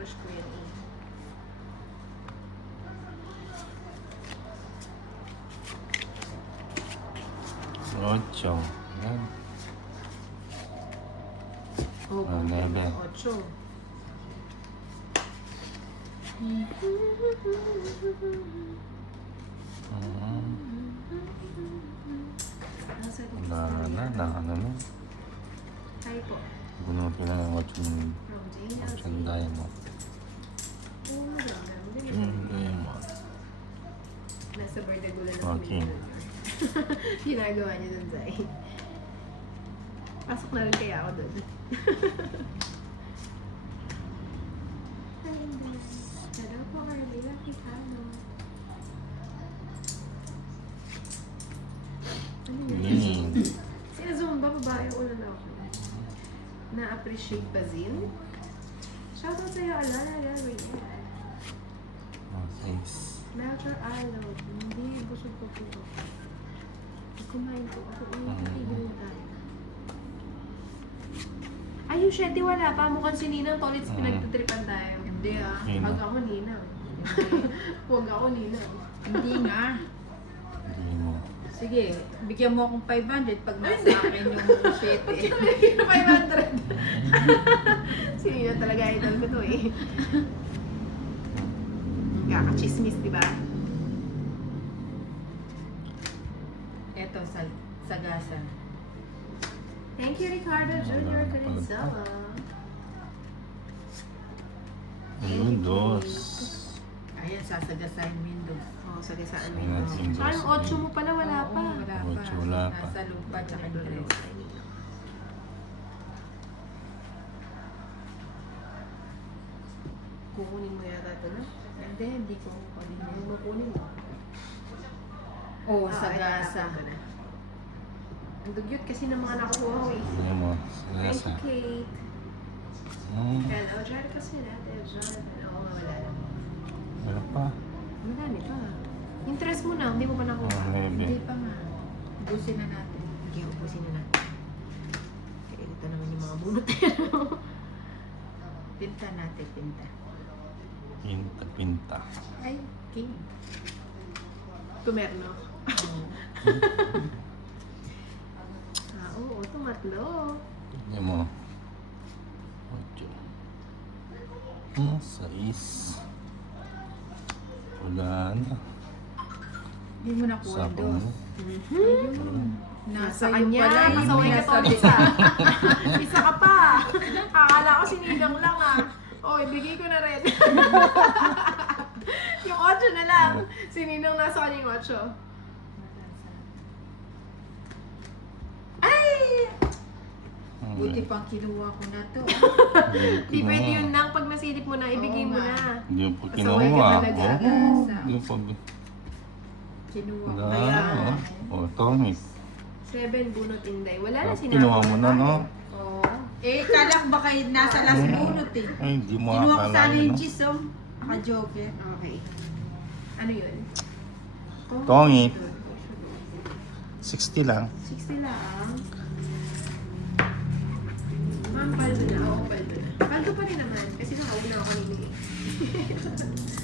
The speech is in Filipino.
crush ko yan eh. Ocho. Yan. Oh, Ah, nebe. 8. Nasa Wala na, ano na. Hi po. Bunutin na ng From Jane ocho LC. diamond. Oh, maganda. Diamond. Nasa Verdagulo na Okay. Ginagawa niya dun, Zay. Pasok na rin kaya ako dun. Hello po, Carmela Quijano. Ano yun? Sina Zumba, babae o lalaki? Na-appreciate Bazil? Shoutout sa'yo, Alana Gabriel. Okay. Melchor Alo. Hindi, busog ko po. Kumain po ako. Tigil na tayo. Ay, yung Shetty wala pa. Mukhang si Ninang to ulit pinagtitripan tayo. Hindi ah. Sino? Huwag ako Ninang. Huwag ako Ninang. Hindi nga. Hindi mo. Sige, bigyan mo akong 500 pag nasa akin yung 7. 500. Si Ninang talaga idol ko to eh. Kakachismis, di ba? Eto, sagasa. Thank you, Ricardo Jr. Carinzella. Ayun, dos. Ayan, sasagasahin mo yung dos. Oo, sagasaan mo Ayan, yun. yung Saka yung dos. 8 mo pala, wala Oo, pa. wala pa. Ocho, wala pa. Nasa lupa, tsaka yung tres. Kukunin mo yata ito na? Hindi, hindi ko kukunin Ano yun. mo kunin mo? Oo, Ah, sagasa. ay, na. Ang dugyot kasi ng mga nakukuha ko eh. Ayun mo. Thank Sagasa. you, Kate. Hello, Jared kasi natin. Jonathan, oo nga, wala na. Wala pa. Marami pa. Interest mo na, hindi mo pa nakuha. Maybe. Hindi pa nga. Ubusin na natin. Sige, ubusin na natin. Kaya ito naman yung mga bunot. Pinta natin, pinta. Pinta, pinta. Ay, king. Kumerno. Oo. Oo, tumatlo. Tignan mo. Ocho. Sais. Wala na. Hindi mo nakuha yung Sapong dos. mo. Ayun. Nasa iyo kanya, pala yung masaway ka nasa to, Lisa. Isa ka pa. Akala ko sinigang lang ah. O, ibigay ko na rin. Yung 8 na lang. Sininang nasa kanya yung 8. Ay! Buti pang kinuha ko na to. Di pwede yun lang. Pag nasilip mo na, ibigay Oo mo nga. na. Hindi mo pa Pasaway ka kinuha. talaga. Oo. Hindi mo pa. Kinuha ko. Wala. Kaya- Oh, tonic. 7 bunot inday. Wala na sinabi. Kinuha mo na, no? Oo. Eh, kala ko baka nasa last bunot eh. Ay, hindi mo Kinuha ko akala sana yun, yung no? cheese oh. Naka-joker. Okay. Ano yun? Tongit. 60 lang. 60 lang. Ma'am, paldo na. Oo, paldo na. Paldo pa rin naman. Kasi nakauna ako kanina eh.